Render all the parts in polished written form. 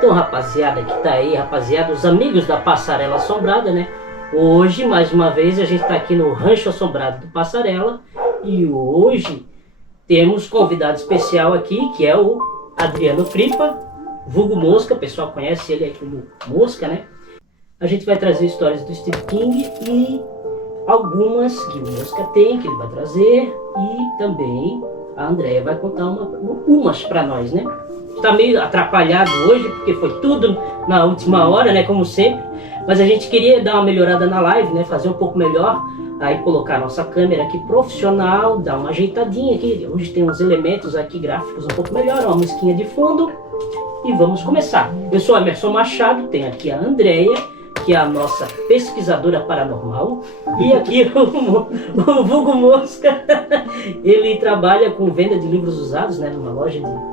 Então, rapaziada que tá aí, rapaziada, os amigos da Passarela Assombrada, né? Hoje, mais uma vez, a gente tá aqui no Rancho Assombrado do Passarela. E hoje temos convidado especial aqui, que é o Adriano Fripa, vulgo Mosca. O pessoal conhece ele aqui como Mosca, né? A gente vai trazer histórias do Stephen King e algumas que o Mosca tem, que ele vai trazer. E também a Andréia vai contar umas pra nós, né? Está meio atrapalhado hoje, porque foi tudo na última hora, né? Como sempre. Mas a gente queria dar uma melhorada na live, né? Fazer um pouco melhor. Aí colocar a nossa câmera aqui profissional, dar uma ajeitadinha aqui. Hoje tem uns elementos aqui gráficos um pouco melhor, uma musiquinha de fundo. E vamos começar. Eu sou Emerson Machado, tem aqui a Andréia, que é a nossa pesquisadora paranormal. E aqui o vulgo Mosca. Ele trabalha com venda de livros usados, né? Numa loja de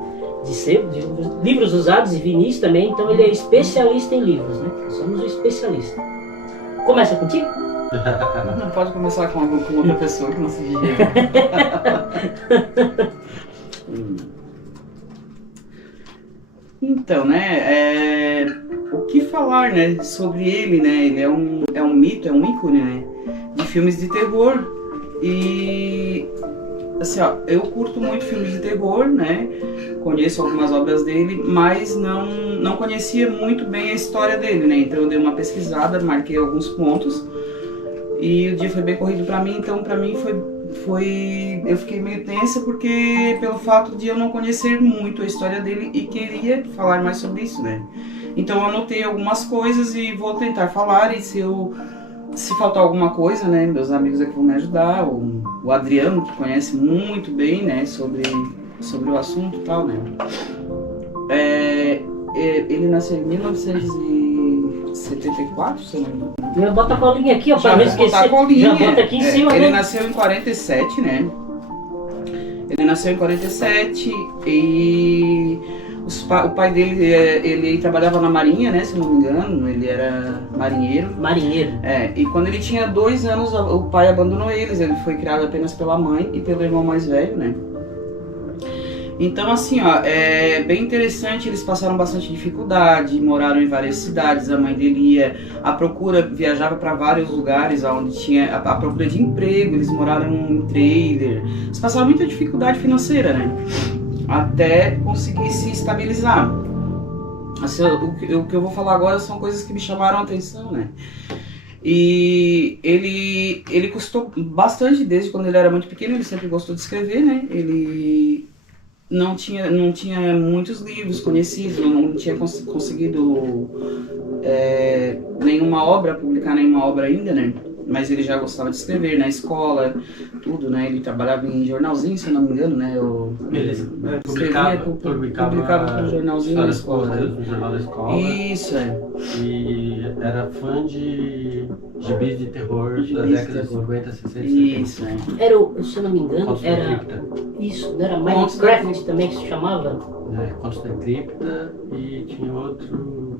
livros usados e vinis também. Então ele é especialista em livros, né? Nós somos um especialista. Começa contigo? Não pode começar com outra pessoa que não se diga. Então, né, o que falar, né, sobre ele, né, ele é um mito, é um ícone, né, de filmes de terror. E, assim, ó, eu curto muito filmes de terror, né, conheço algumas obras dele, mas não conhecia muito bem a história dele, né, então eu dei uma pesquisada, marquei alguns pontos. E o dia foi bem corrido pra mim, então pra mim eu fiquei meio tensa porque pelo fato de eu não conhecer muito a história dele e queria falar mais sobre isso, né? Então eu anotei algumas coisas e vou tentar falar, e se faltar alguma coisa, né, meus amigos aqui vão me ajudar, o Adriano, que conhece muito bem, né, sobre o assunto e tal, né? Ele nasceu em 1974, se eu não me engano. Bota a colinha aqui, ó, pra não esquecer. Já bota aqui em cima, ele né? nasceu em 47, né? Ele nasceu em 47 e o pai dele, ele trabalhava na marinha, né? Se eu não me engano, ele era marinheiro. Marinheiro. E quando ele tinha 2 anos, o pai abandonou eles. Ele foi criado apenas pela mãe e pelo irmão mais velho, né? Então, assim, ó, é bem interessante, eles passaram bastante dificuldade, moraram em várias cidades, a mãe dele viajava para vários lugares onde tinha a procura de emprego, eles moraram em trailer, eles passaram muita dificuldade financeira, né, até conseguir se estabilizar. Assim, o que eu vou falar agora são coisas que me chamaram a atenção, né. E ele custou bastante desde quando ele era muito pequeno, ele sempre gostou de escrever, né, ele não tinha muitos livros conhecidos, não tinha conseguido publicar nenhuma obra ainda, né? Mas ele já gostava de escrever na escola, tudo, né? Ele trabalhava em jornalzinho, se eu não me engano, né? Publicava no jornalzinho da escola. No jornal da escola. Isso, E era fã de gibis de terror das décadas de 50, 60, 70. Isso, Era, se eu não me engano, Contos da era... Cripta. Isso, não era Minecraft também que se chamava? Contos da Cripta e tinha outro...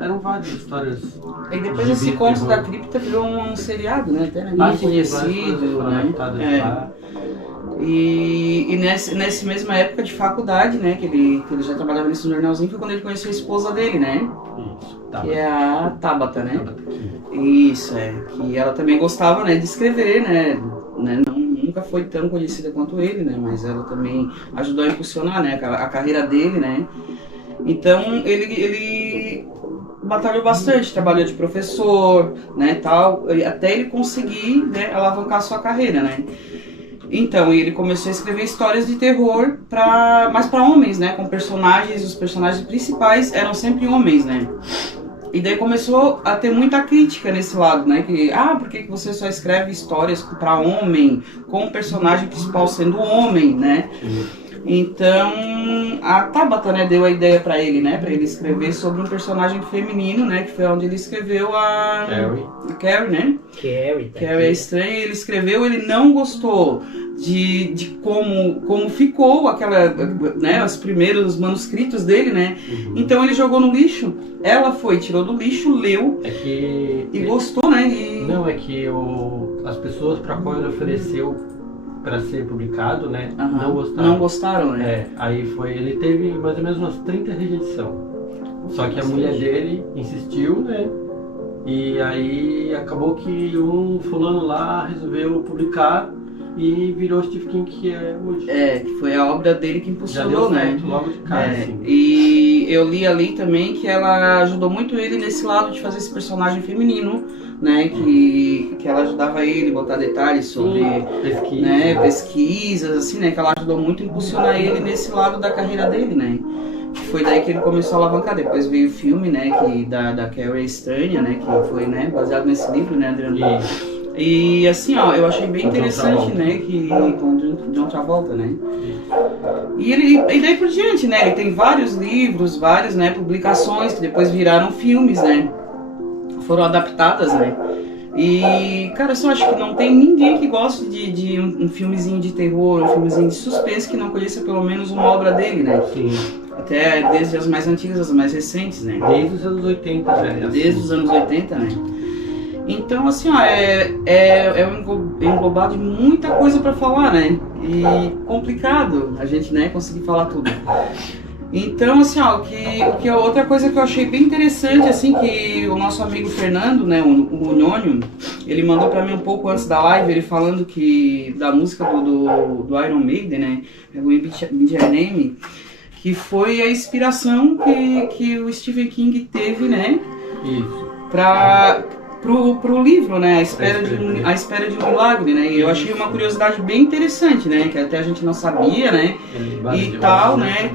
Eram várias histórias. E depois esse Contos da Cripta virou um seriado, né? Até muito conhecido, né? E nessa mesma época de faculdade, né? Que ele já trabalhava nesse jornalzinho, foi quando ele conheceu a esposa dele, né? Isso, que é a Tabata, né? Isso, que ela também gostava, né, de escrever, né? Nunca foi tão conhecida quanto ele, né? Mas ela também ajudou a impulsionar, né, a carreira dele, né? Então ele batalhou bastante, trabalhou de professor, né, tal, até ele conseguir, né, alavancar a sua carreira, né. Então, ele começou a escrever histórias de terror mais para homens, né, com os personagens principais eram sempre homens, né. E daí começou a ter muita crítica nesse lado, né, por que você só escreve histórias para homem, com o personagem principal sendo homem, né. Então, a Tabata, né, deu a ideia pra ele, né, pra ele escrever sobre um personagem feminino, né, que foi onde ele escreveu a Carrie, né? Carrie é estranha, ele escreveu, ele não gostou de como ficou né, os primeiros manuscritos dele, né? Então ele jogou no lixo. Ela tirou do lixo, leu e gostou, né? Não, é que as pessoas para qual ele ofereceu para ser publicado, né, não gostaram, né? Aí ele teve mais ou menos umas 30 rejeições. Só que a mulher dele insistiu, né? E aí acabou que um fulano lá resolveu publicar e virou Stephen King que é hoje. Que foi a obra dele que Já impulsionou, deu né? certo logo de cara, assim. E eu li ali também que ela ajudou muito ele nesse lado de fazer esse personagem feminino, né? Que ela ajudava ele a botar detalhes sobre Pesquisa. né, pesquisas, assim, né? Que ela ajudou muito a impulsionar ele nesse lado da carreira dele, né? Foi daí que ele começou a alavancar. Depois veio o filme, né? Que, da Carrie Estranha, né? Que foi, né? Baseado nesse livro, né, Adriano? E assim, ó, eu achei bem interessante, né? Que com John Travolta, né? E daí por diante, né? Ele tem vários livros, várias, né, publicações que depois viraram filmes, né? Foram adaptadas, né? E, cara, eu só acho que não tem ninguém que goste de um filmezinho de terror, um filmezinho de suspense que não conheça pelo menos uma obra dele, né? Sim. Até desde as mais antigas, as mais recentes, né? Desde os anos 80, velho. Desde os anos 80, né? Então, assim, ó, é um englobado de muita coisa pra falar, né? E complicado a gente, né, conseguir falar tudo. Então, assim, ó, outra coisa que eu achei bem interessante, assim, que o nosso amigo Fernando, né, o Nhonho, ele mandou pra mim um pouco antes da live, ele falando que da música do Iron Maiden, né, o In Your Name, que foi a inspiração que o Stephen King teve, né, Isso. pro livro, né, a espera de um milagre, né, e eu achei uma curiosidade bem interessante, né, que até a gente não sabia, né, e tal, né.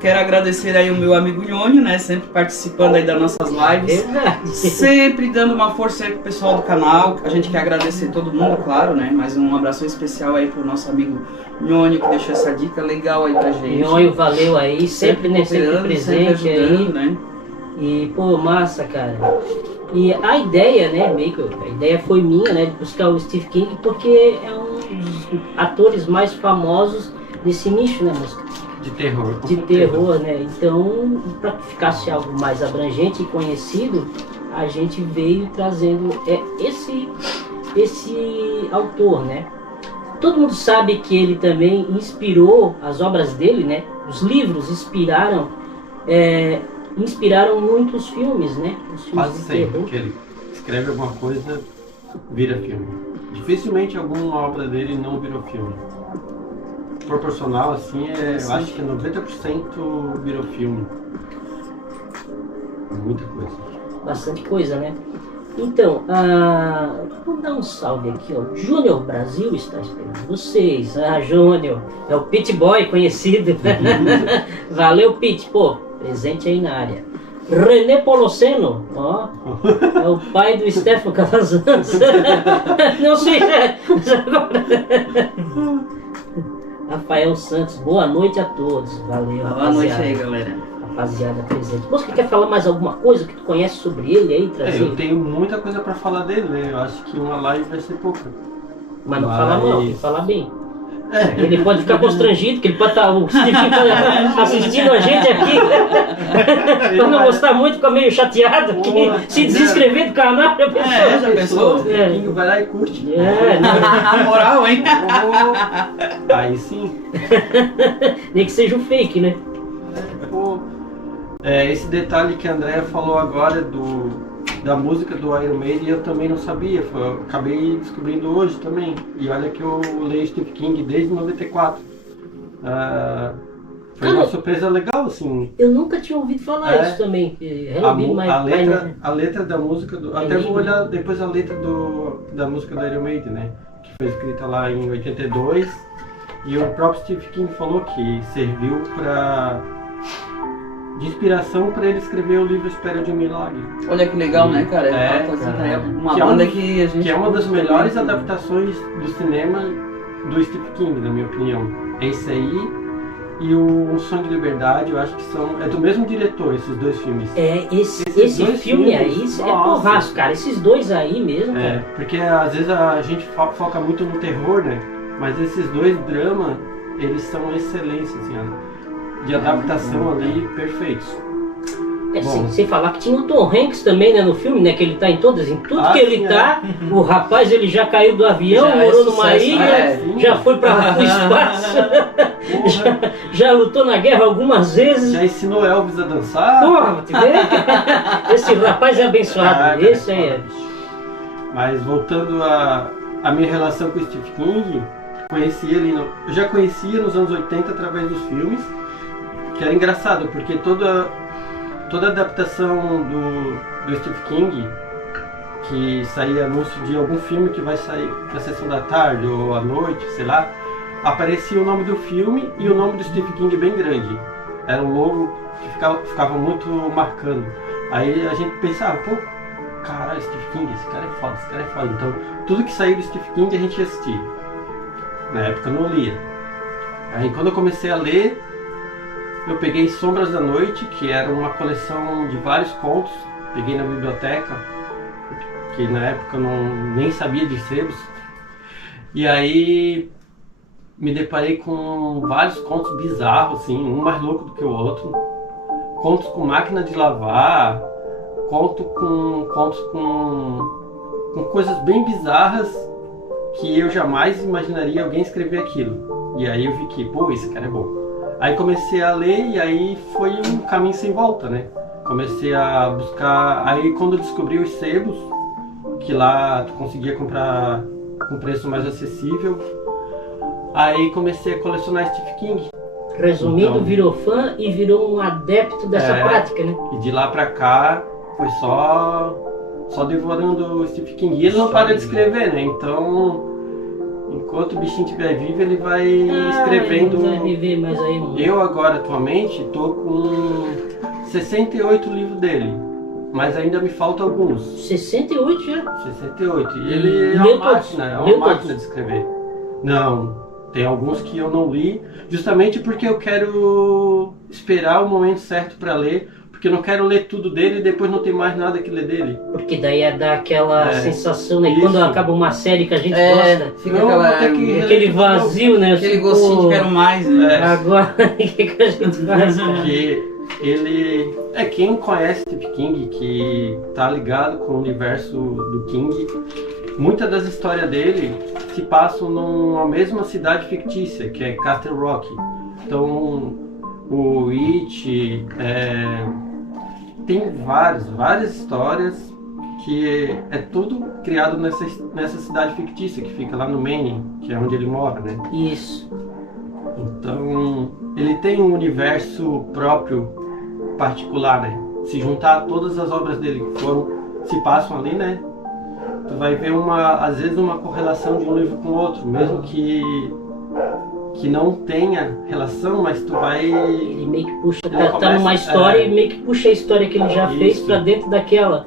Quero agradecer aí o meu amigo Nhonho, né, sempre participando aí das nossas lives, sempre dando uma força aí pro pessoal do canal. A gente quer agradecer todo mundo, claro, né, mas um abraço especial aí pro nosso amigo Nhonho, que deixou essa dica legal aí pra gente. Nhonho, valeu aí, sempre presente sempre ajudando, aí. Né. E, pô, massa, cara. E a ideia, né, meio que a ideia foi minha, né, de buscar o Stephen King, porque é um dos atores mais famosos desse nicho, né, música? De terror. De terror, né? Então, para que ficasse algo mais abrangente e conhecido, a gente veio trazendo esse autor, né? Todo mundo sabe que ele também inspirou as obras dele, né? Os livros inspiraram muitos filmes, né? Os filmes Quase de sempre terror. que ele escreve alguma coisa, vira filme. Dificilmente alguma obra dele não virou filme. Proporcional, assim, eu acho que 90% virou filme. Muita coisa. Bastante coisa, né? Então, vamos dar um salve aqui, ó. Júnior Brasil está esperando vocês. Júnior, é o Pit Boy conhecido. Valeu, Pit, pô, presente aí na área. René Poloceno, ó, é o pai do Stefano Calazans. Não sei se agora. Rafael Santos, boa noite a todos. Valeu, rapaziada. Boa noite aí, galera. Rapaziada presente. Você quer falar mais alguma coisa que tu conhece sobre ele aí? Trazer? Eu tenho muita coisa pra falar dele, né? Eu acho que uma live vai ser pouca. Mas não fala mal, tem que falar bem. É. Ele pode ficar constrangido, que ele pode estar assistindo a gente aqui. Pra não gostar muito, fica meio chateado, se desinscrever do canal. Já pensou? O King vai lá e curte. Na moral, hein? Aí sim. Nem que seja um fake, né? Esse detalhe que a Andrea falou agora da música do Iron Maiden eu também não sabia, eu acabei descobrindo hoje também. E olha que eu leio Stephen King desde 94. Foi uma surpresa legal, assim. Eu nunca tinha ouvido falar isso também. A letra da música, até vou olhar depois a letra da música do Iron Maiden, né? Que foi escrita lá em 82. E o próprio Stephen King falou que serviu de inspiração para ele escrever o livro Espera de um Milagre. Olha que legal, né, cara? Uma banda que a gente... Que é uma das melhores adaptações do cinema do Stephen King, na minha opinião. Esse aí e o Sonho de Liberdade, eu acho que é do mesmo diretor, esses dois filmes. Esse filme aí é porraço, cara. Esses dois aí mesmo, cara. Porque às vezes a gente foca muito no terror, né? Mas esses dois dramas, eles são excelência, assim, de adaptação ali, perfeitos. Sem falar que tinha o Tom Hanks também, né, no filme, né, que ele tá em tudo que ele tá, o rapaz ele já caiu do avião, morou numa ilha, já foi para o espaço. Já lutou na guerra algumas vezes. Já ensinou Elvis a dançar. Porra, tu vê? Esse rapaz é abençoado. Esse aí é. Mas voltando a minha relação com o Stephen King, eu já conhecia nos anos 80 através dos filmes, que era engraçado, porque toda adaptação do Stephen King, que saía anúncio de algum filme que vai sair na sessão da tarde ou à noite, sei lá, aparecia o nome do filme e o nome do Stephen King bem grande. Era um logo que ficava muito marcando. Aí a gente pensava, pô, caralho, Stephen King, esse cara é foda. Então, tudo que saiu do Stephen King a gente ia assistir. Na época eu não lia. Aí quando eu comecei a ler, eu peguei Sombras da Noite, que era uma coleção de vários contos. Peguei na biblioteca, que na época eu nem sabia de sebos. E aí me deparei com vários contos bizarros, assim, um mais louco do que o outro. Contos com máquina de lavar, contos com coisas bem bizarras que eu jamais imaginaria alguém escrever aquilo. E aí eu vi que, pô, esse cara é bom. Aí comecei a ler e aí foi um caminho sem volta, né? Comecei a buscar, aí quando eu descobri os sebos, que lá tu conseguia comprar com preço mais acessível, aí comecei a colecionar Stephen King. Resumindo, Então, virou fã e virou um adepto dessa prática, né? E de lá pra cá foi só devorando o Stephen King. E ele não para de escrever, né? Então, enquanto o bichinho estiver vivo, ele vai escrevendo. Ele vai viver mais aí, mano. Eu agora, atualmente, tô com 68 livros dele. Mas ainda me faltam alguns. 68 já? 68. E ele é Leu uma todos? máquina, Leu máquina todos? de escrever. Não, tem alguns que eu não li, justamente porque eu quero esperar o momento certo para ler, porque eu não quero ler tudo dele e depois não ter mais nada que ler dele. Porque daí dá aquela sensação, né? Isso. Quando acaba uma série que a gente gosta, Fica Não, aquela, vou ter que- aquele vazio, né? aquele Tipo, gostinho de quero mais, né? Agora, o que a gente faz? Porque ele quem conhece Stephen King, que tá ligado com o universo do King, muitas das histórias dele se passam numa mesma cidade fictícia, que é Castle Rock. Então, o It, tem várias histórias que é tudo criado nessa cidade fictícia que fica lá no Maine, que é onde ele mora, né? Isso. Então, ele tem um universo próprio, particular, né? Se juntar todas as obras dele que se passam ali, né? Tu vai ver às vezes uma correlação de um livro com o outro, mesmo que não tenha relação, mas tu vai... Ele meio que puxa, Ele tá começa- numa história e meio que puxa a história que ele já fez Isso. pra dentro daquela.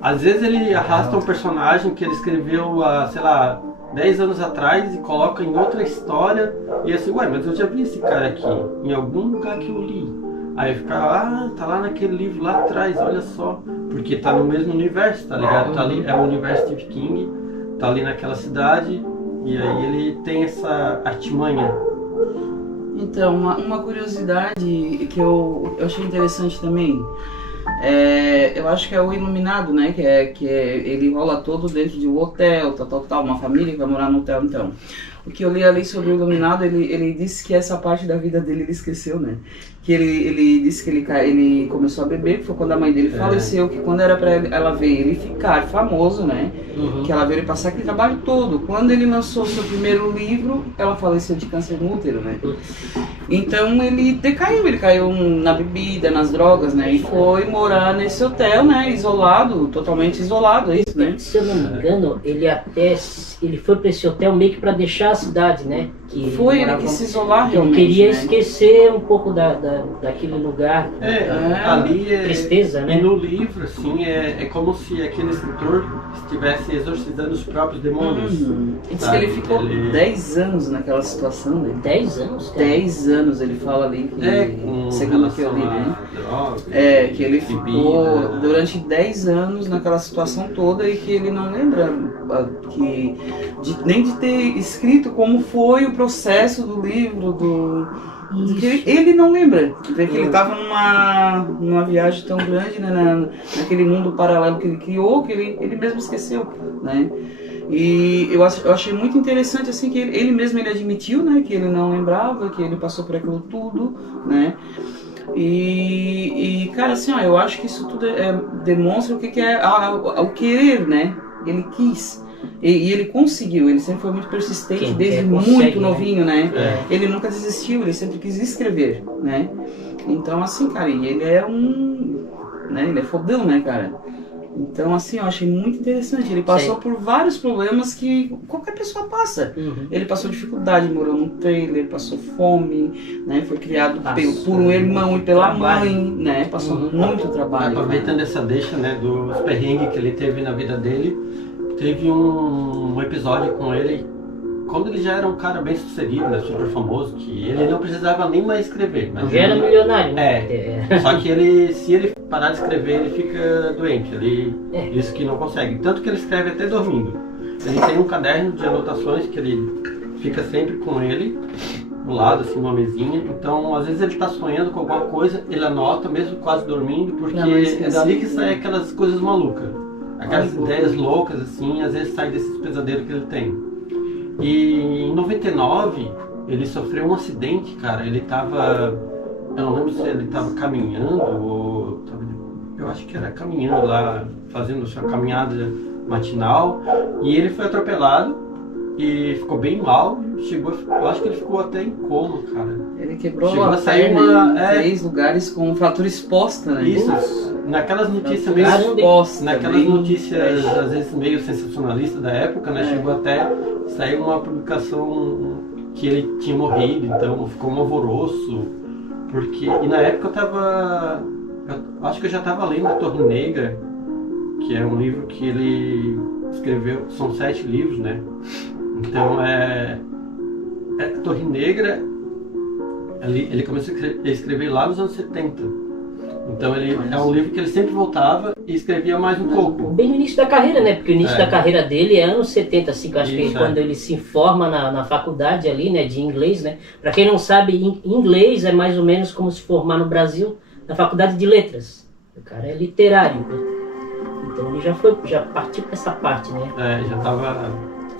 Às vezes ele arrasta um personagem que ele escreveu há, sei lá, 10 anos atrás e coloca em outra história e assim, ué, mas eu já vi esse cara aqui, em algum lugar que eu li. Aí fica, tá lá naquele livro lá atrás, olha só. Porque tá no mesmo universo, tá ligado? Tá ali, é o universo Stephen King, tá ali naquela cidade, e aí ele tem essa artimanha. Então, uma curiosidade que eu achei interessante também, eu acho que é o Iluminado, né? Ele rola todo dentro de um hotel, tal, uma família que vai morar no hotel, então. O que eu li ali sobre o Iluminado, ele disse que essa parte da vida dele ele esqueceu, né? Que ele disse que ele começou a beber, que foi quando a mãe dele faleceu, que quando era pra ela ver ele ficar famoso, né? Uhum. Que ela veio ele passar aquele trabalho todo. Quando ele lançou seu primeiro livro, ela faleceu de câncer no útero, né? Então ele caiu na bebida, nas drogas, né? E foi morar nesse hotel, né? Isolado, totalmente isolado, é isso, né? Se eu não me engano, ele foi pra esse hotel meio que pra deixar a cidade, né? Que Foi ele morava- que se isolar Ele realmente, queria né? esquecer um pouco daquele lugar. Ali é... Tristeza, né? E no livro, assim, é como se aquele escritor estivesse exorcizando os próprios demônios. Ele disse que sabe? ele ficou 10 anos naquela situação, né? 10 anos, cara. 10 anos ele fala ali, Com segundo o que eu li, relação né? a drogas, Que ele ficou bebida. durante 10 anos naquela situação toda e que ele não lembra nem de ter escrito como foi o processo do livro, que ele não lembra, que ele estava numa viagem tão grande, né, naquele mundo paralelo que ele criou, que ele mesmo esqueceu, né? E eu achei muito interessante, assim, que ele mesmo ele admitiu, né, que ele não lembrava, que ele passou por aquilo tudo, né. E cara, assim, ó, eu acho que isso tudo demonstra o que é o querer, né? Ele quis. E ele conseguiu, ele sempre foi muito persistente. Quem desde consegue, muito né? novinho, né? Ele nunca desistiu, ele sempre quis escrever, né? Então, assim, cara, e ele é né? Ele é fodão, né, cara? Então, assim, eu achei muito interessante. Ele passou por vários problemas que qualquer pessoa passa. Ele passou dificuldade, morou num trailer, passou fome, né? Foi criado por um irmão e pela mãe, né? Passou muito trabalho. Aproveitando essa deixa, né, dos perrengues que ele teve na vida dele, teve um episódio com ele, quando ele já era um cara bem sucedido, né, super famoso, que ele não precisava nem mais escrever. Mas Já era milionário, né? Só que se ele parar de escrever, ele fica doente, ele diz que não consegue. Tanto que ele escreve até dormindo. Ele tem um caderno de anotações que ele fica sempre com ele, do lado, assim, numa mesinha. Então, às vezes ele está sonhando com alguma coisa, ele anota, mesmo quase dormindo, porque é dali que saem aquelas coisas malucas. Aquelas ideias loucas, assim, às vezes saem desses pesadelos que ele tem. E em 99, ele sofreu um acidente, cara. Ele tava... Eu não lembro se ele tava caminhando ou... Eu acho que era caminhando lá, fazendo sua caminhada matinal. E ele foi atropelado e ficou bem mal. Eu acho que ele ficou até em coma, cara. Ele quebrou a perna em 3 lugares com fratura exposta, né? Isso, naquelas notícias meio exposta, naquelas notícias às vezes meio sensacionalistas da época, né? Chegou até sair uma publicação que ele tinha morrido, então ficou um alvoroço, porque e na época eu acho que eu já estava lendo A Torre Negra, que é um livro que ele escreveu, são 7 livros, né? Então A Torre Negra, ele começou a escrever lá nos anos 70. Então é um livro que ele sempre voltava e escrevia mais um pouco. Bem no início da carreira, né? Porque o início da carreira dele é anos 70, assim, que eu acho que quando ele se forma na faculdade ali, né, de inglês, né? Pra quem não sabe, inglês é mais ou menos como se formar no Brasil na faculdade de letras. O cara é literário, né? Então ele já partiu pra essa parte, né? Já tava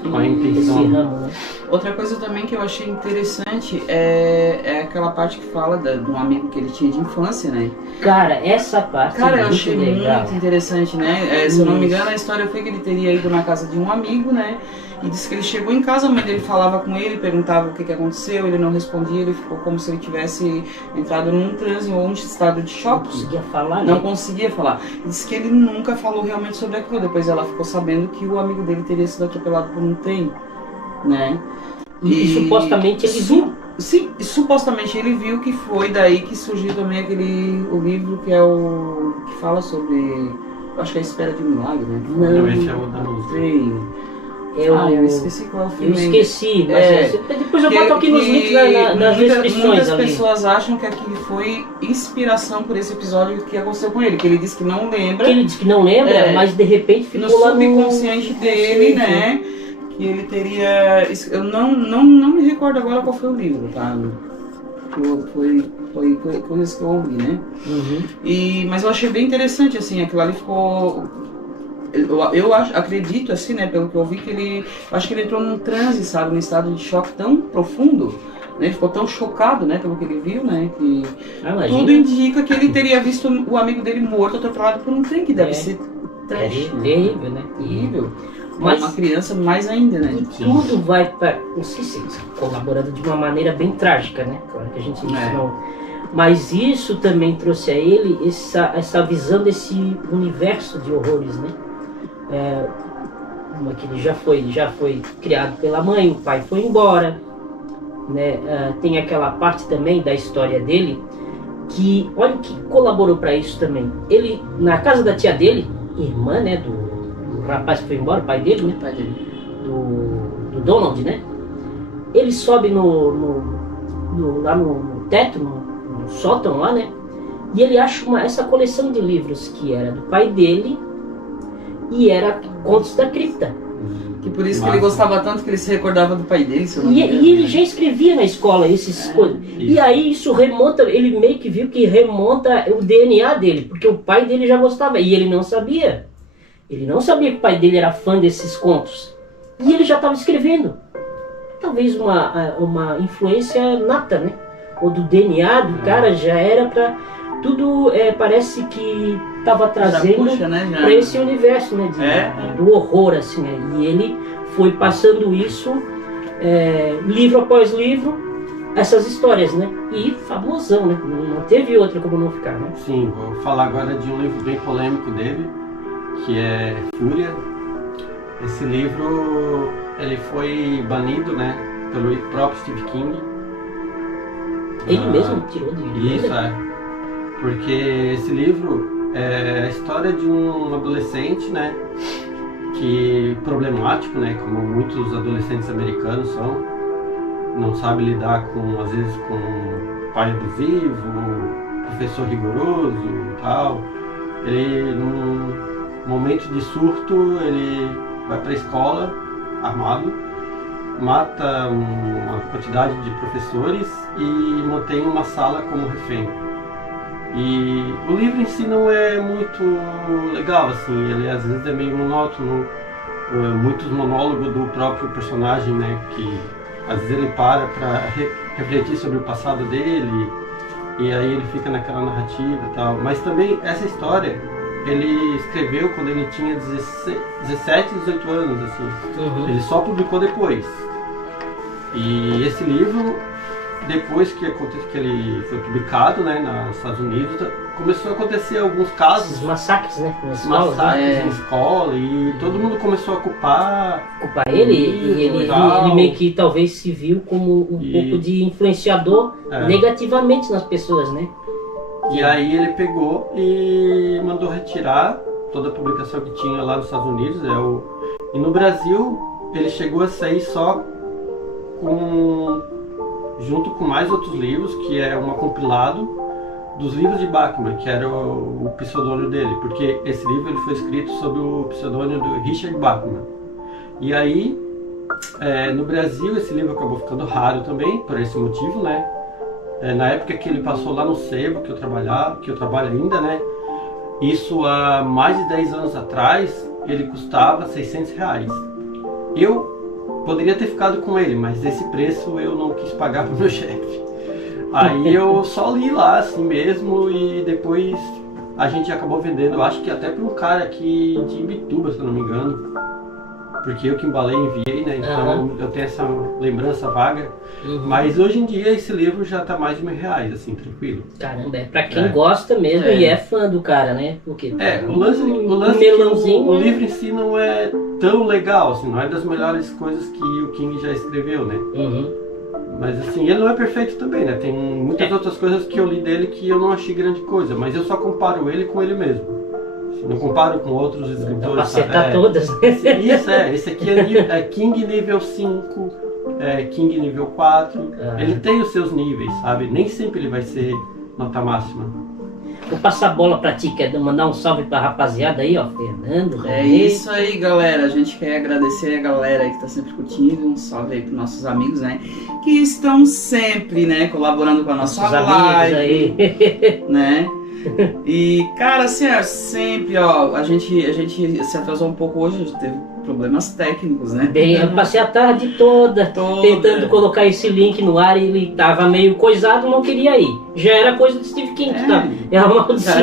com a intenção. Esse ramo, né? Outra coisa também que eu achei interessante é aquela parte que fala de um amigo que ele tinha de infância, né? Cara, essa parte eu achei muito interessante, né? Se eu não me engano, a história foi que ele teria ido na casa de um amigo, né? E disse que ele chegou em casa, a mãe dele falava com ele, perguntava o que aconteceu, ele não respondia, ele ficou como se ele tivesse entrado num transe ou um estado de choque. Não conseguia falar, Não né? conseguia falar. Disse que ele nunca falou realmente sobre aquilo. Depois ela ficou sabendo que o amigo dele teria sido atropelado por um trem, né? E supostamente ele viu. Sim, e supostamente ele viu, que foi daí que surgiu também o livro que é o que fala sobre, acho que é A Espera de um Milagre, né? Não, esse é o da música. Eu esqueci qual é o filme. Eu esqueci, mas depois eu boto aqui nos links nas descrições. Muitas ali. pessoas acham que aquilo foi inspiração por esse episódio que aconteceu com ele, que ele disse que não lembra. Ele disse que não lembra, mas de repente ficou no lá subconsciente dele, né? Que ele teria... Eu não me recordo agora qual foi o livro, tá? Foi coisas que eu ouvi, né? Mas eu achei bem interessante, assim, aquilo ali ficou... Eu acredito, assim, né, pelo que eu ouvi, acho que ele entrou num transe, sabe, num estado de choque tão profundo, né, ele ficou tão chocado, né, pelo que ele viu, né, que tudo indica que ele teria visto o amigo dele morto, atropelado por um trem, que deve ser trash, terrível, né? Terrível. Mas uma criança mais ainda, né? E tudo vai para, não sei se colaborando de uma maneira bem trágica, né, claro que a gente não... Mas isso também trouxe a ele essa visão desse universo de horrores, né? Que ele já foi criado pela mãe, o pai foi embora, né? Tem aquela parte também da história dele que, olha o que colaborou para isso também. Ele, na casa da tia dele, irmã, né, do rapaz que foi embora, o pai dele, né? Pai dele. Do Donald, né? Ele sobe lá no teto, no sótão lá, né? E ele acha essa coleção de livros que era do pai dele e era Contos da Cripta. Que por isso que ele gostava tanto, que ele se recordava do pai dele. E ele já escrevia na escola esses coisas. E aí isso remonta, ele meio que viu que remonta o DNA dele, porque o pai dele já gostava e ele não sabia. Ele não sabia que o pai dele era fã desses contos. E ele já estava escrevendo. Talvez uma influência nata, né? Ou do DNA do cara já era para tudo, parece que estava trazendo puxa, né, já. para esse universo, né? Do horror, assim, né? E ele foi passando isso, livro após livro, essas histórias, né? E famosão, né? Não teve outra como não ficar, né? Sim, vou falar agora de um livro bem polêmico dele, que é Fúria. Esse livro, ele foi banido, né, pelo próprio Stephen King. Ele mesmo tirou de vida? Isso, porque esse livro é a história de um adolescente, né, que problemático, né, como muitos adolescentes americanos são, não sabe lidar com, às vezes, com pai abusivo, professor rigoroso e tal. Ele, num momento de surto, ele vai para a escola armado, mata uma quantidade de professores e mantém uma sala como refém. E o livro em si não é muito legal, assim, ele às vezes é meio monótono, muitos monólogos do próprio personagem, né, que às vezes ele para refletir sobre o passado dele e aí ele fica naquela narrativa e tal. Mas também essa história ele escreveu quando ele tinha 17, 18 anos, assim. Uhum. Ele só publicou depois. E esse livro, depois que ele foi publicado, né, nos Estados Unidos, começou a acontecer alguns casos. Esses massacres, né? Massacres em escola, e todo mundo começou a culpar ele, e ele meio que talvez se viu como um pouco de influenciador negativamente nas pessoas, né? E aí ele pegou e mandou retirar toda a publicação que tinha lá nos Estados Unidos. E no Brasil ele chegou a sair só junto com mais outros livros, que é um compilado dos livros de Bachman, que era o pseudônimo dele, porque esse livro ele foi escrito sob o pseudônimo do Richard Bachman. E aí, no Brasil, esse livro acabou ficando raro também, por esse motivo, né? Na época que ele passou lá no sebo, que eu trabalho ainda, né? Isso há mais de 10 anos atrás, ele custava R$600. Eu poderia ter ficado com ele, mas esse preço eu não quis pagar pro meu chefe. Aí eu só li lá assim mesmo, e depois a gente acabou vendendo, eu acho que até para um cara aqui de Imbituba, se eu não me engano. Porque eu que embalei e enviei, né? Então eu tenho essa lembrança vaga. Uhum. Mas hoje em dia esse livro já tá mais de R$1.000, assim, tranquilo. Caramba, pra quem gosta mesmo e é fã do cara, né? Porque o lance melãozinho, o livro em si não é tão legal, assim, não é das melhores coisas que o King já escreveu, né? Uhum. Mas assim, ele não é perfeito também, né? Tem muitas outras coisas que eu li dele que eu não achei grande coisa, mas eu só comparo ele com ele mesmo. Não comparo com outros escritores. Dá pra acertar todas. Isso, esse aqui é King nível 5, King nível 4. Ele tem os seus níveis, sabe? Nem sempre ele vai ser nota máxima. Vou passar a bola pra ti, quer mandar um salve pra rapaziada aí, ó, Fernando. É isso aí, galera. A gente quer agradecer a galera aí que tá sempre curtindo. Um salve aí pros nossos amigos, né? Que estão sempre, né, colaborando com a nossa live. Aí. Né? E, cara, assim, sempre, ó, a gente se atrasou um pouco hoje, a gente teve problemas técnicos, né? Bem, eu passei a tarde toda tentando colocar esse link no ar e ele tava meio coisado, não queria ir. Já era coisa do Steve King, tá? Era uma maldição.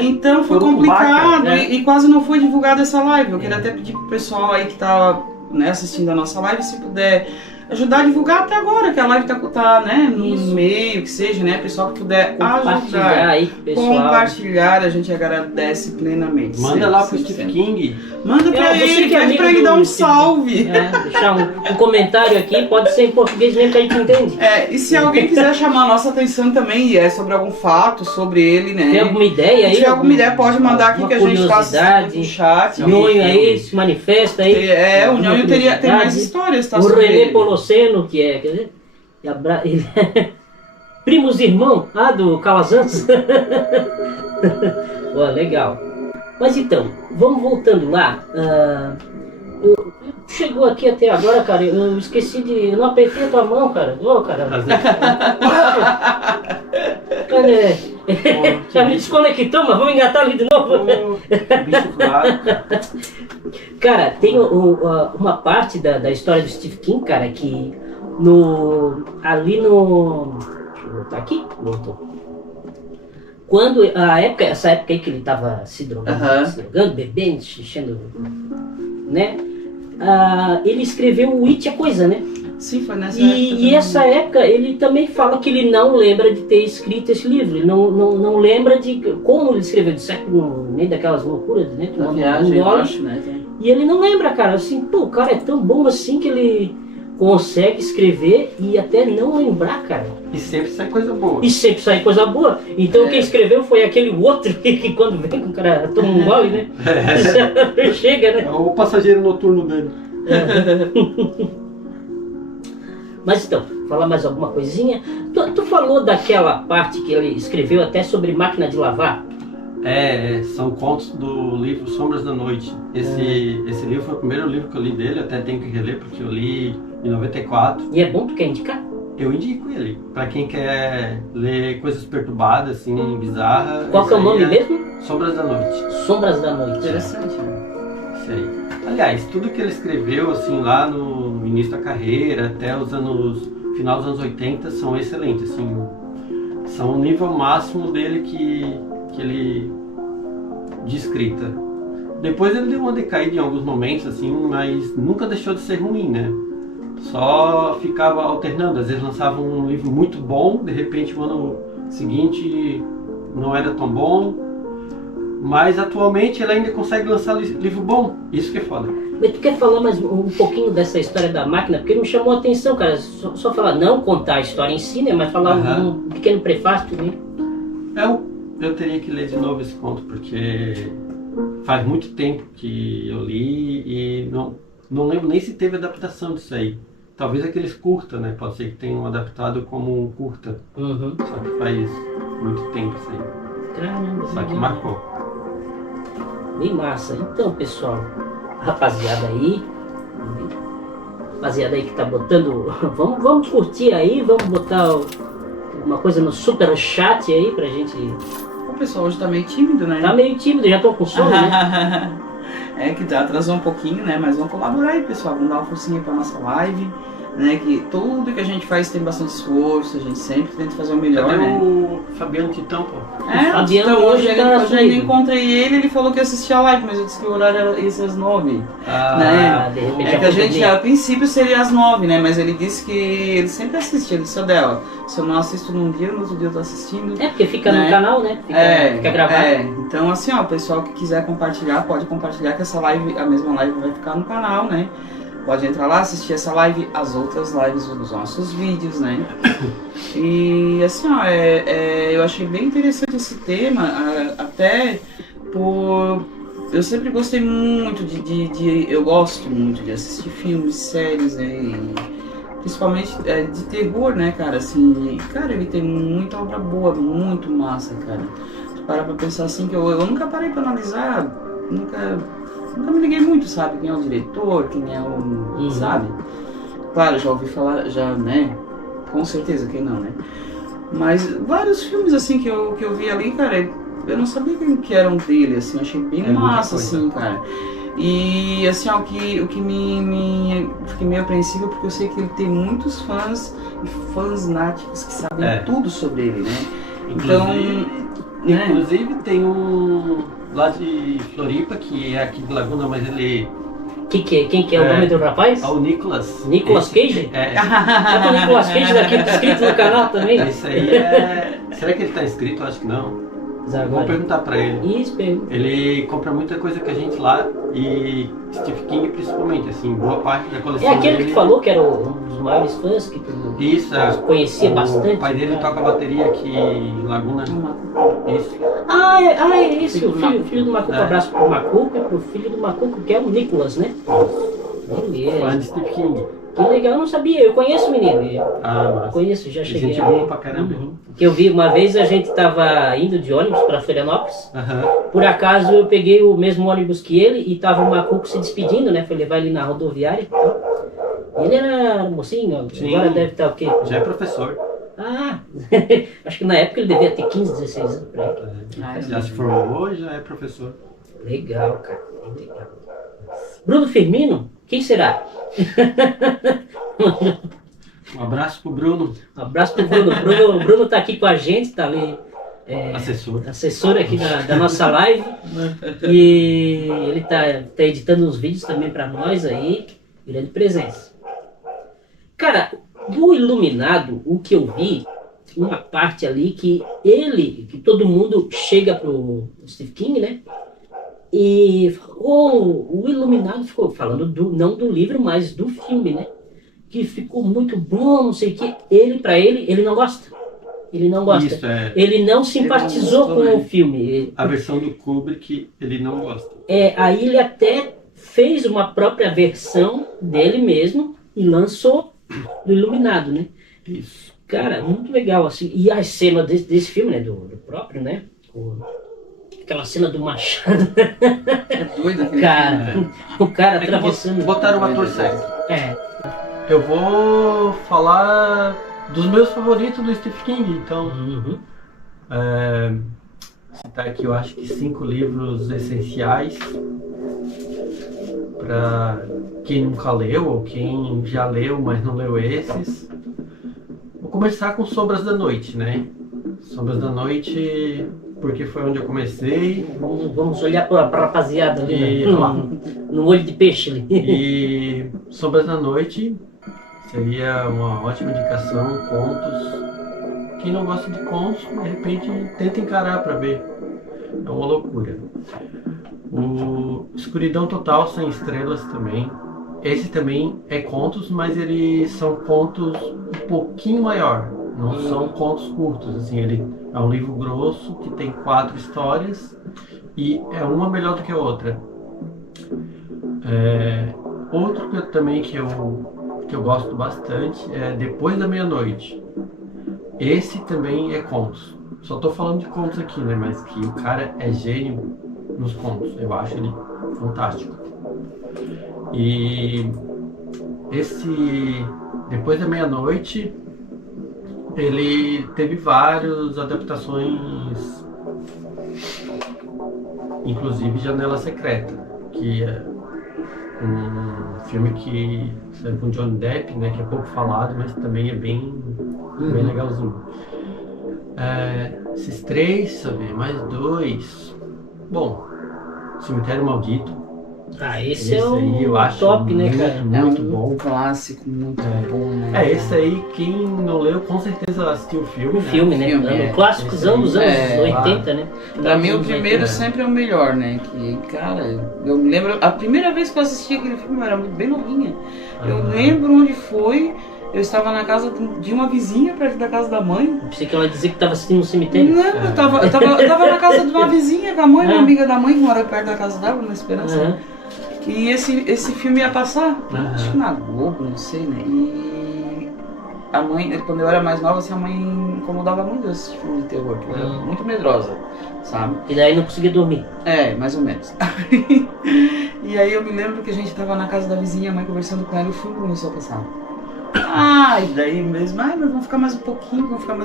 Então foi complicado e quase não foi divulgada essa live. Eu queria até pedir pro pessoal aí que tá, né, assistindo a nossa live, se puder ajudar a divulgar até agora, que a live tá né, no meio, que seja, né, pessoal que puder ajudar, aí, pessoal. Compartilhar, a gente agradece plenamente. Manda lá pro Steve King. Manda pra ele, pede pra ele dar um salve. Deixar um comentário aqui, pode ser em português mesmo que a gente entende. E se alguém quiser chamar a nossa atenção também, sobre algum fato, sobre ele, né? Tem alguma ideia aí? Se tiver alguma ideia, pode mandar aqui que a gente tá no chat. O Nhonho aí, se manifesta aí. O Nhonho tem mais histórias, tá? O René Poloceno, que é, quer dizer, primos irmão, do Calazans. Legal. Mas então, vamos voltando lá. Chegou aqui até agora, cara, eu esqueci eu não apertei a tua mão, cara. Cara, Já me desconectou, mas vamos engatar ali de novo. Bicho claro. Cara, tem uma parte da história do Stephen King, cara, que ali no... Deixa eu voltar aqui. Voltou. Quando, essa época aí que ele tava se drogando, bebendo, enchendo, né? Ele escreveu o It, a Coisa, né? Sim, foi nessa época. E essa época ele também fala que ele não lembra de ter escrito esse livro. Ele não lembra de como ele escreveu, de certo, no meio daquelas loucuras, né? Da viagem, eu acho, né? E ele não lembra, cara. Assim, pô, o cara é tão bom assim que ele consegue escrever e até não lembrar, cara. E sempre sai coisa boa. E sempre sai coisa boa. Então quem escreveu foi aquele outro que quando vem o cara toma um gole, né? Chega, né? É o passageiro noturno dele. Mas então, falar mais alguma coisinha. Tu falou daquela parte que ele escreveu até sobre máquina de lavar. São contos do livro Sombras da Noite. Esse livro foi o primeiro livro que eu li dele, até tenho que reler porque eu li em 94. E é bom, tu quer indicar? Eu indico ele, pra quem quer ler coisas perturbadas, assim, bizarras. Qual que é o nome mesmo? Sombras da Noite. Sombras da Noite. Interessante, né? Isso aí. Aliás, tudo que ele escreveu, assim, lá no início da carreira, até final dos anos 80, são excelentes, assim. São o nível máximo dele que ele... de escrita. Depois ele deu uma decaída em alguns momentos, assim, mas nunca deixou de ser ruim, né? Só ficava alternando, às vezes lançava um livro muito bom, de repente o ano seguinte não era tão bom, mas atualmente ele ainda consegue lançar livro bom, isso que é foda. Mas tu quer falar mais um pouquinho dessa história da máquina? Porque me chamou a atenção, cara, só falar, não contar a história em si, né, mas falar um pequeno prefácio também. Eu teria que ler de novo esse conto, porque faz muito tempo que eu li e não lembro nem se teve adaptação disso aí. Talvez aqueles curta, né? Pode ser que tenham adaptado como um curta. Só que faz muito tempo isso aí. Caramba, só que marcou. Bem massa. Então, pessoal, rapaziada aí que tá botando... vamos curtir aí, vamos botar uma coisa no super chat aí pra gente... O pessoal hoje tá meio tímido, né? Tá meio tímido, já tô com sono, né? Que atrasou um pouquinho, né? Mas vamos colaborar aí, pessoal. Vamos dar uma forcinha pra nossa live, né? Que tudo que a gente faz tem bastante esforço, a gente sempre tenta fazer o melhor, Até né? o Fabiano Titão, pô. O Fabiano então, hoje tá hoje eu encontrei ele falou que ia assistir a live, mas eu disse que o horário era esse às 9. Né? De repente Que a gente, a princípio seria às 9, né? Mas ele disse que ele sempre assiste, ele disse dela. Se eu não assisto num dia, no outro dia eu tô assistindo. Porque fica no canal, né? Fica gravado. Então assim, ó, o pessoal que quiser compartilhar, pode compartilhar que essa live, a mesma live vai ficar no canal, né? Pode entrar lá, assistir essa live, as outras lives dos nossos vídeos, né? E assim, ó, eu achei bem interessante esse tema, até por... Eu sempre gostei muito eu gosto muito de assistir filmes, séries, né? E principalmente de terror, né, cara? Assim, cara, ele tem muita obra boa, muito massa, cara. Tu para pra pensar assim, que eu nunca parei pra analisar, nunca me liguei muito, sabe? Quem é o diretor, quem é o... sabe? Claro, já ouvi falar, já, né? Com certeza, quem não, né? Mas vários filmes, assim, que eu vi ali, cara, eu não sabia que eram dele, assim, achei bem massa, assim, cara. E, assim, ó, o que me fiquei meio apreensivo, porque eu sei que ele tem muitos fãs, e fãs náticos que sabem tudo sobre ele, né? Inclusive tem um lá de Floripa, que é aqui de Laguna, mas ele... Quem que é o nome do rapaz? O Nicolas. Nicolas Cage? É o Nicolas Cage daqui inscrito no canal também? Isso aí é... Será que ele tá inscrito? Eu acho que não. Vou perguntar pra ele. Isso, pergunta. Ele compra muita coisa com a gente lá e Stephen King principalmente, assim, boa parte da coleção É aquele dele. que tu falou que era um dos maiores fãs que tu conhecia bastante. O pai dele toca bateria aqui em Laguna. Isso. É esse, o filho do Macuco. Abraço pro Macuco e pro filho do Macuco, que é o Nicolas, né? Beleza. Fã de Stephen King. Que legal, eu não sabia, eu conheço o menino. Mas conheço, já cheguei. Gente boa pra caramba. Que eu vi uma vez, a gente tava indo de ônibus pra Florianópolis. Por acaso eu peguei o mesmo ônibus que ele e tava o Macuco se despedindo, né? Foi levar ele na rodoviária e tal. Ele era mocinho, agora deve estar o quê? Já é professor. Ah, acho que na época ele devia ter 15, 16 anos por aí. Já se formou hoje, já é professor. Legal, cara. Legal. Bruno Firmino? Quem será? Um abraço pro Bruno, Um abraço pro Bruno. O Bruno tá aqui com a gente, tá ali. Assessor aqui da nossa live. E ele tá editando uns vídeos também pra nós aí. Grande presença. Cara, do Iluminado, o que eu vi, uma parte ali que todo mundo chega pro Stephen King, né? E o Iluminado ficou falando não do livro, mas do filme, né? Que ficou muito bom, não sei o que. Ele não gosta. Ele não gosta. Isso, é. Ele não simpatizou com o filme. A versão do Kubrick, ele não gosta. Aí ele até fez uma própria versão dele mesmo e lançou do Iluminado, né? Isso. Cara, muito legal, assim. E a cena desse filme, né? Do próprio, né? Aquela cena do machado. É doido aquele Cara, filme, né? o cara atravessando. Botaram o ator certo. Eu vou falar dos meus favoritos do Stephen King, então. Citar aqui, eu acho que 5 livros essenciais para quem nunca leu ou quem já leu, mas não leu esses. Vou começar com Sombras da Noite, né? Sombras da Noite, porque foi onde eu comecei. Vamos olhar para a rapaziada ali, no olho de peixe ali. E Sombras da Noite seria uma ótima indicação, contos. Quem não gosta de contos, de repente tenta encarar para ver. É uma loucura. O Escuridão Total Sem Estrelas também. Esse também é contos, mas eles são contos um pouquinho maior. Não são contos curtos, assim, ele é um livro grosso que tem 4 histórias e é uma melhor do que a outra. Outro que eu gosto bastante é Depois da Meia-Noite. Esse também é contos. Só tô falando de contos aqui, né? Mas que o cara é gênio nos contos. Eu acho ele fantástico. E esse Depois da Meia-Noite, ele teve várias adaptações, inclusive Janela Secreta, que é um filme que saiu com Johnny Depp, né, que é pouco falado, mas também é bem legalzinho. Esses 3, deixa eu ver, mais 2. Bom, Cemitério Maldito. Esse é o aí eu acho top, né, cara? Muito bom. Clássico, muito bom, né? Esse aí, quem não leu, com certeza assistiu o filme. O filme, né? Clássicozão dos anos 80, né? Pra mim, o primeiro sempre é o melhor, né? Que, cara, eu me lembro, a primeira vez que eu assisti aquele filme, eu era bem novinha. Eu lembro onde foi. Eu estava na casa de uma vizinha, perto da casa da mãe. Eu pensei que ela dizia que estava assistindo no cemitério. Não, eu tava na casa de uma vizinha com a mãe, uma amiga da mãe que mora perto da casa dela, na Esperança. E esse filme ia passar, acho que na Globo, não sei, né? E a mãe, quando eu era mais nova, assim, a mãe incomodava muito esse filme de terror, porque ela era muito medrosa, sabe? E daí não conseguia dormir. Mais ou menos. E aí eu me lembro que a gente tava na casa da vizinha, a mãe conversando com ela e o filme começou a passar. E daí mesmo, mas vamos ficar mais um pouquinho, ficava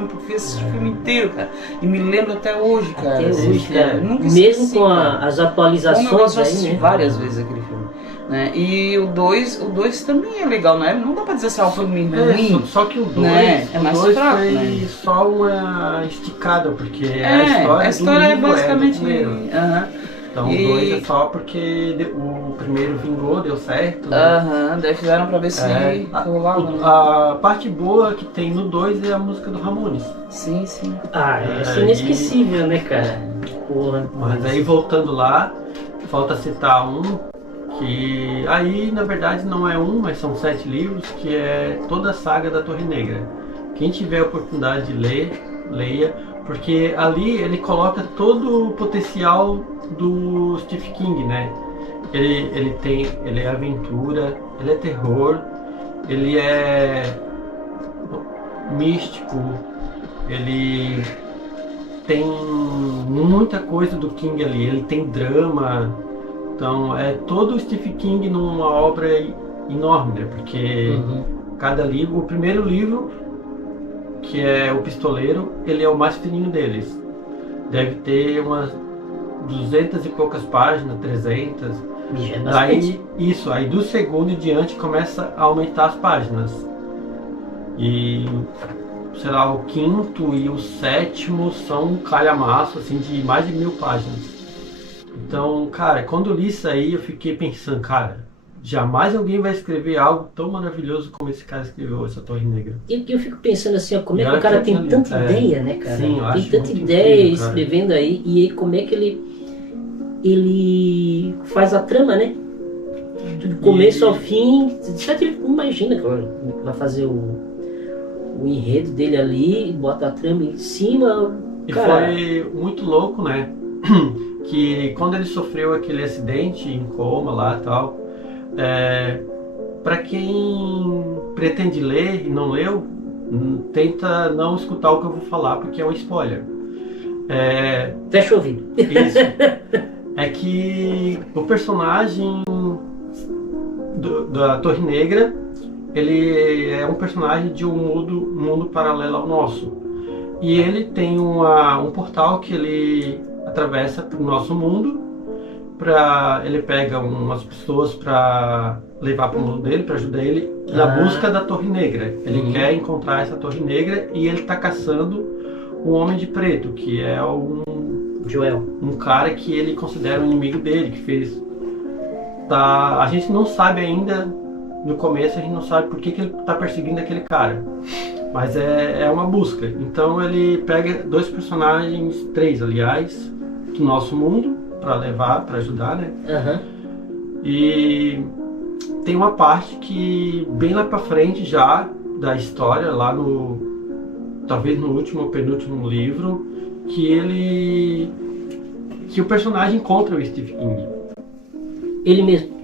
um pouquinho, assisti o filme inteiro, cara. E me lembro até hoje, cara. Até hoje, cara. Nunca esqueci, mesmo com as atualizações eu aí, assisti né? várias vezes aquele filme. Né? E o 2 também é legal, né? Não dá pra dizer se é um filme ruim. Só que o 2 né? É mais fraco, foi né? só uma esticada, porque a história é basicamente. Então o 2 é só porque o primeiro vingou, deu certo. Né? Daí fizeram pra ver se rolava. A parte boa que tem no 2 é a música do Ramones. Sim. Essa é inesquecível, né, cara? Porra. Mas aí voltando lá, falta citar um que aí na verdade não é um, mas são 7 livros, que é toda a saga da Torre Negra. Quem tiver a oportunidade de ler, leia, porque ali ele coloca todo o potencial do Stephen King, né? Ele é aventura, ele é terror, ele é místico, ele tem muita coisa do King ali, ele tem drama. Então é todo o Stephen King numa obra enorme, né? Porque cada livro, o primeiro livro que é o pistoleiro, ele é o mais fininho deles. Deve ter umas 200 e poucas páginas, 300. Já é Daí, aí do segundo em diante começa a aumentar as páginas. E, sei lá, o quinto e o sétimo são um calhamaço, assim, de mais de 1000 páginas. Então, cara, quando eu li isso aí, eu fiquei pensando, cara, jamais alguém vai escrever algo tão maravilhoso como esse cara escreveu, essa Torre Negra. E eu fico pensando assim, ó, como é que olha o cara que eu tem tinha tanta lido. ideia, né, cara? Sim, eu Tem acho tanta muito ideia incrível, cara. escrevendo aí, e aí como é que ele faz a trama, né? Do começo ao fim, certo? Ele imagina que vai fazer o enredo dele ali, bota a trama em cima. E Cara, foi muito louco, né? Que quando ele sofreu aquele acidente em coma lá e tal, para quem pretende ler e não leu, tenta não escutar o que eu vou falar, porque é um spoiler. fecha o ouvido. Isso. É que o personagem da Torre Negra, ele é um personagem de um mundo paralelo ao nosso. E ele tem um portal que ele atravessa para o nosso mundo. Ele pega umas pessoas para levar para o mundo dele, para ajudar ele na busca da Torre Negra. Ele quer encontrar essa Torre Negra e ele está caçando o Homem de Preto, que é Joel. um cara que ele considera um inimigo dele, que fez... A gente não sabe ainda, no começo a gente não sabe por que ele está perseguindo aquele cara. Mas é uma busca. Então ele pega 2 personagens, 3 aliás, do nosso mundo, para levar, para ajudar, né? E tem uma parte que, bem lá para frente já, da história, lá talvez no último ou penúltimo livro, que o personagem encontra o Stephen King. Ele mesmo.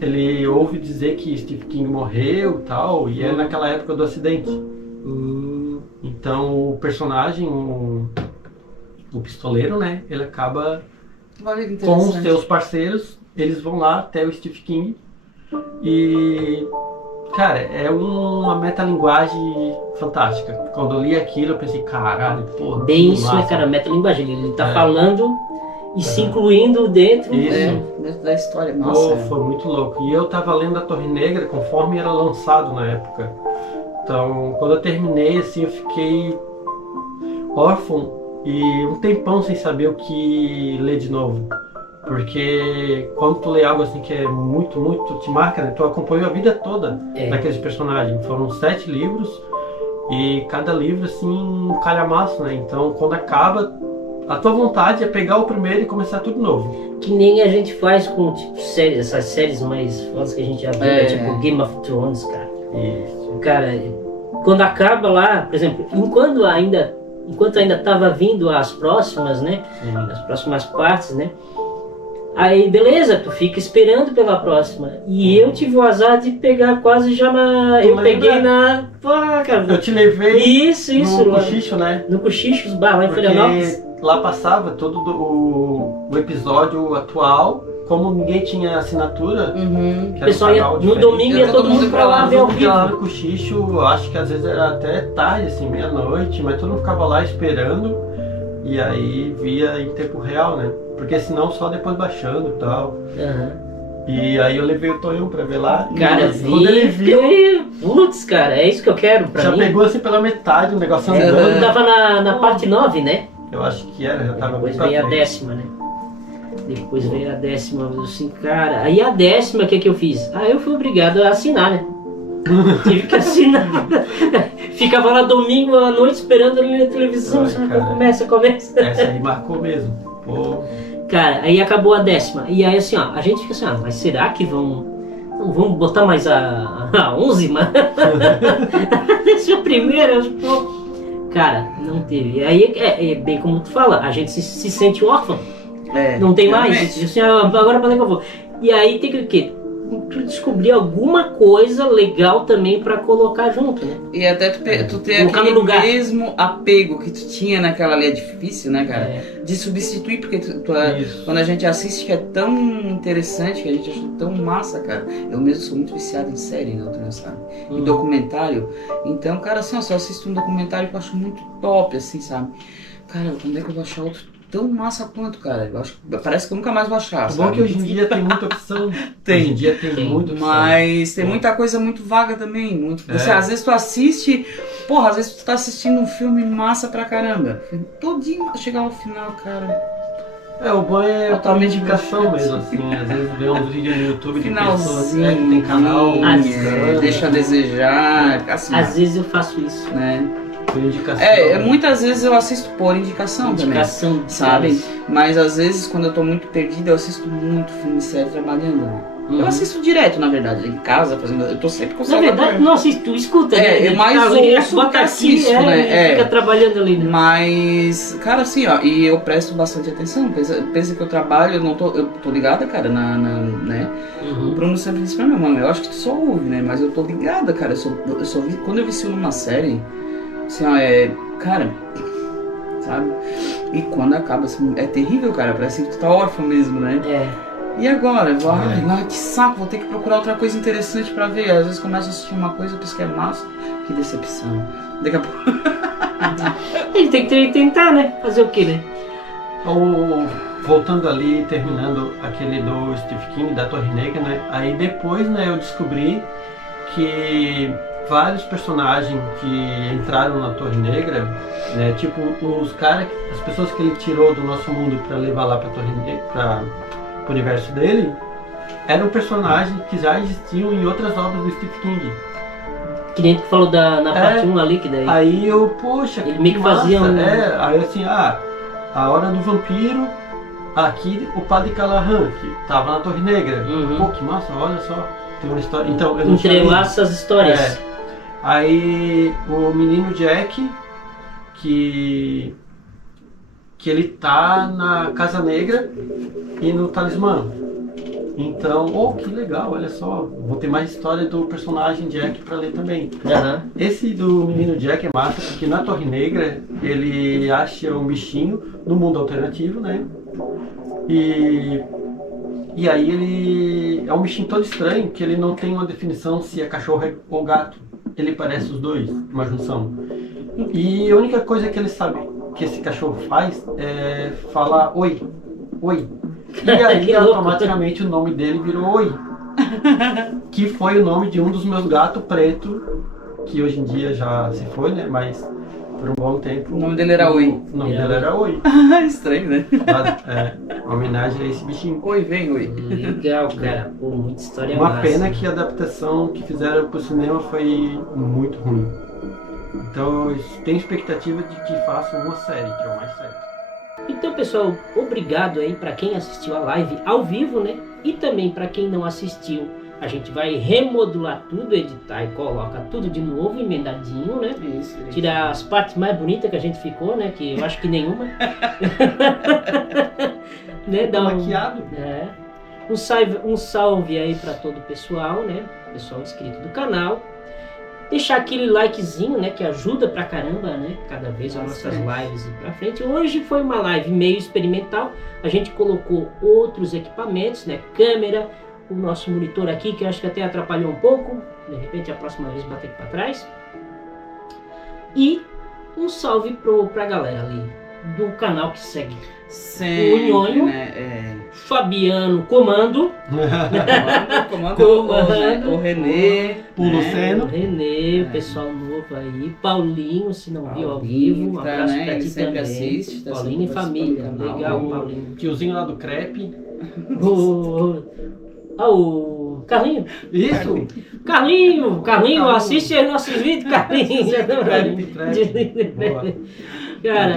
Ele ouve dizer que Stephen King morreu e tal, e é naquela época do acidente. Então o personagem, o pistoleiro, né, ele acaba com os seus parceiros, eles vão lá até o Stephen King e, cara, é uma metalinguagem fantástica. Quando eu li aquilo eu pensei, caralho, porra, Bem que isso, né, massa. cara? Metalinguagem. Ele tá falando e se incluindo dentro. Isso. Dentro da história, Pô, nossa. foi muito louco. E eu tava lendo a Torre Negra conforme era lançado na época. Então, quando eu terminei, assim, eu fiquei órfão e um tempão sem saber o que ler de novo. Porque quando tu lê algo assim que é muito, muito, te marca, né? Tu acompanhou a vida toda daqueles personagens. Foram 7 livros e cada livro, assim, um calhamaço, né? Então, quando acaba, a tua vontade é pegar o primeiro e começar tudo novo. Que nem a gente faz com tipo, séries, essas séries mais fodas que a gente já viu, tipo Game of Thrones, cara. Isso. Cara, quando acaba lá, por exemplo, enquanto ainda tava vindo as próximas, né? Sim. As próximas partes, né? Aí, beleza, tu fica esperando pela próxima. E eu tive o azar de pegar quase já na... Eu peguei na... Pô, cara. Eu te levei Isso, no lá. Cochicho, né? No Cochicho, os bar lá em Porque Florianópolis. lá passava todo o episódio atual, como ninguém tinha assinatura, Uhum. que O era pessoal ia, canal no diferente. domingo ia todo mundo pra lá ver ao Todo mundo ia lá vivo. no Cochicho, acho que às vezes era até tarde, assim, meia-noite, mas todo mundo ficava lá esperando e aí via em tempo real, né? Porque senão só depois baixando e tal. Aham. E aí eu levei o Tonhão pra ver lá. Cara, e quando ele viu, putz, cara, é isso que eu quero pra já mim. pegou assim pela metade o negócio Quando andando. tava na parte 9, né? Eu acho que era, já tava Depois muito veio a pra frente. 10ª, né? Depois veio a 10ª, assim, cara. Aí a 10ª, o que eu fiz? Ah, eu fui obrigado a assinar, né? Tive que assinar. Ficava lá domingo à noite esperando ali na televisão. Ai, cara. Começa. Essa aí marcou mesmo. Pô. Cara, aí acabou a 10ª. E aí assim, ó, a gente fica assim, ah, mas será que não vão botar mais a 11ª? Essa é a primeira, pô. Cara, não teve. E aí é bem como tu fala, a gente se sente órfão. Não tem mais. realmente. E assim, ah, agora pra onde é que eu vou? E aí tem que o quê? tu descobrir alguma coisa legal também pra colocar junto, né? E até tu ter Colocar no aquele lugar. mesmo apego que tu tinha naquela ali, é difícil, né, cara? É. De substituir, porque Isso. quando a gente assiste que é tão interessante, que a gente acha tão massa, cara. Eu mesmo sou muito viciado em série, né, tu sabe? Em documentário. Então, cara, assim, ó, se eu assisto um documentário que eu acho muito top, assim, sabe? Cara, quando é que eu vou achar outro tão massa quanto, cara? Eu acho que parece que eu nunca mais vou achar, É bom sabe? que hoje em dia tem muita opção. Tem. Hoje em dia tem Tem. muita opção. Mas tem muita coisa muito vaga também. Muito... É. Você, às vezes tu assiste, porra, às vezes tu tá assistindo um filme massa pra caramba. Todinho, chegar ao final, cara. O bom é a Totalmente indicação diferente. mesmo, assim. Às vezes vê uns vídeos no YouTube de pessoas Finalzinho, que tem canal. deixa a desejar, assim, Às vezes eu faço isso. né? por indicação. Muitas vezes eu assisto por indicação Indicação, também, sabe? Mas às vezes quando eu tô muito perdido, eu assisto muito filme e série trabalhando, né? Eu assisto direto, na verdade, em casa, fazendo. Eu tô sempre com o Na celular. verdade, não assiste, tu escuta, né? É mais Tá ali, ouço do bota que aqui, assisto, né? e fica trabalhando ali, né? Mas, cara, assim, ó, e eu presto bastante atenção. Pensa que eu trabalho, eu tô ligada, cara, né? O Bruno sempre disse pra minha mãe, eu acho que tu só ouve, né? Mas eu tô ligada, cara. Quando eu vicio numa série, assim, ó, cara, sabe? E quando acaba, assim, é terrível, cara. Parece que tu tá órfão mesmo, né? E agora? Que saco, vou ter que procurar outra coisa interessante pra ver. Às vezes começo a assistir uma coisa, eu penso que é massa. Que decepção. Daqui a pouco. Ele tem que tentar, né? Fazer o quê, né? Voltando ali, terminando aquele do Stephen King, da Torre Negra, né? Aí depois, né, eu descobri que vários personagens que entraram na Torre Negra, né, tipo as pessoas que ele tirou do nosso mundo para levar lá para Torre Negra, pro universo dele, eram personagens que já existiam em outras obras do Stephen King. Que nem tu falou na parte 1 ali, que daí... Aí eu, poxa, ele meio que fazia massa. Aí assim, A Hora do Vampiro, aqui o Padre Callahan, que tava na Torre Negra. Pô, que massa, olha só, tem uma história. Então, eu não entrelaça as histórias. Aí o menino Jack, que ele tá na Casa Negra e no Talismã. Então, que legal, olha só, vou ter mais história do personagem Jack pra ler também. Esse do menino Jack é massa porque na Torre Negra ele acha um bichinho no mundo alternativo, né? E aí ele é um bichinho todo estranho que ele não tem uma definição se é cachorro ou gato. Ele parece os dois, uma junção. E a única coisa que ele sabe que esse cachorro faz é falar oi, oi. E aí automaticamente o nome dele virou Oi. Que foi o nome de um dos meus gatos preto, que hoje em dia já se foi, né? Mas por um bom tempo. O nome dele era Oi. O nome dele era Oi. Estranho, né? Uma homenagem a esse bichinho. Oi, vem, Oi. Legal, cara. Pô, muita história Uma massa. pena que a adaptação que fizeram pro cinema foi muito ruim. Então eu tenho expectativa de que façam uma série, que é o mais certo. Então, pessoal, obrigado aí para quem assistiu a live ao vivo, né? E também para quem não assistiu, a gente vai remodular tudo, editar e coloca tudo de novo, emendadinho, né? Isso. Tirar as partes mais bonitas que a gente ficou, né? Que eu acho que nenhuma. Né? Dá maquiado. Um salve aí para todo o pessoal, né? Pessoal inscrito do canal. Deixar aquele likezinho, né, que ajuda pra caramba, né, cada vez as nossas lives ir pra frente. Hoje foi uma live meio experimental, a gente colocou outros equipamentos, né, câmera, o nosso monitor aqui, que eu acho que até atrapalhou um pouco, de repente a próxima vez bate aqui pra trás. E um salve pra galera ali, do canal que segue. Sempre, o Nhonho, né? Fabiano Comando, o Renê, o Luceno, o Renê, o pessoal novo aí, Paulinho, se não viu ao vivo, um abraço pra ti também. Assiste, Paulinho e família, legal, Paulinho. Tiozinho lá do crepe. O Carlinho. Isso! Carlinho, assiste aí nossos vídeos, Carlinho. Cara,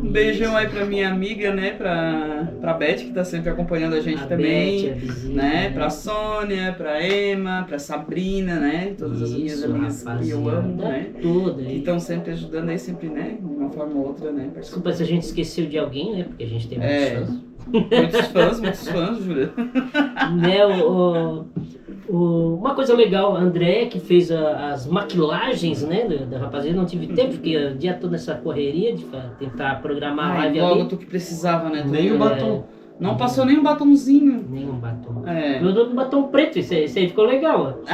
um beijão aí pra minha amiga, né, pra Beth, que tá sempre acompanhando a gente também, Beth, a vizinha, né, pra Sônia, pra Emma, pra Sabrina, né, todas as minhas amigas que eu amo, né, que estão sempre ajudando aí, sempre, né, de uma forma ou outra, né. Desculpa se a gente esqueceu de alguém, né, porque a gente tem muitos fãs. Muitos fãs, Júlia. Né, Uma coisa legal, a André que fez as maquilagens, né, da rapaziada, não tive tempo, porque o dia todo nessa correria de tentar programar a live logo ali. tu que precisava, né? Nem o batom. Não passou nem um batomzinho. Nenhum batom. É. Eu dou um batom preto, esse aí ficou legal. Ó.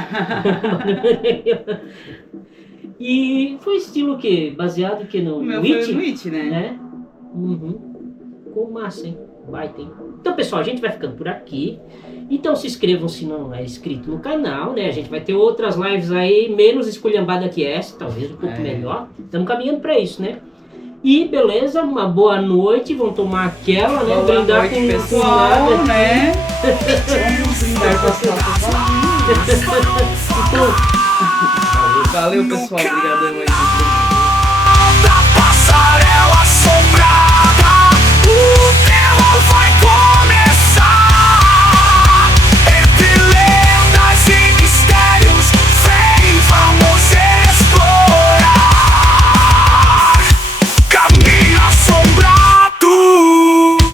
E foi estilo que baseado que no O meu It, foi no It, né? né? Uhum. Ficou massa, hein? Vai ter. Então, pessoal, a gente vai ficando por aqui. Então, se inscrevam se não é inscrito no canal, né? A gente vai ter outras lives aí, menos esculhambada que essa, talvez um pouco melhor. Estamos caminhando para isso, né? E beleza, uma boa noite. Vamos tomar aquela, né? Boa Brindar noite, com pessoal, nada. né? Vamos brindar com as taças. Valeu, pessoal. Obrigadão aí. Da passarela assombrada.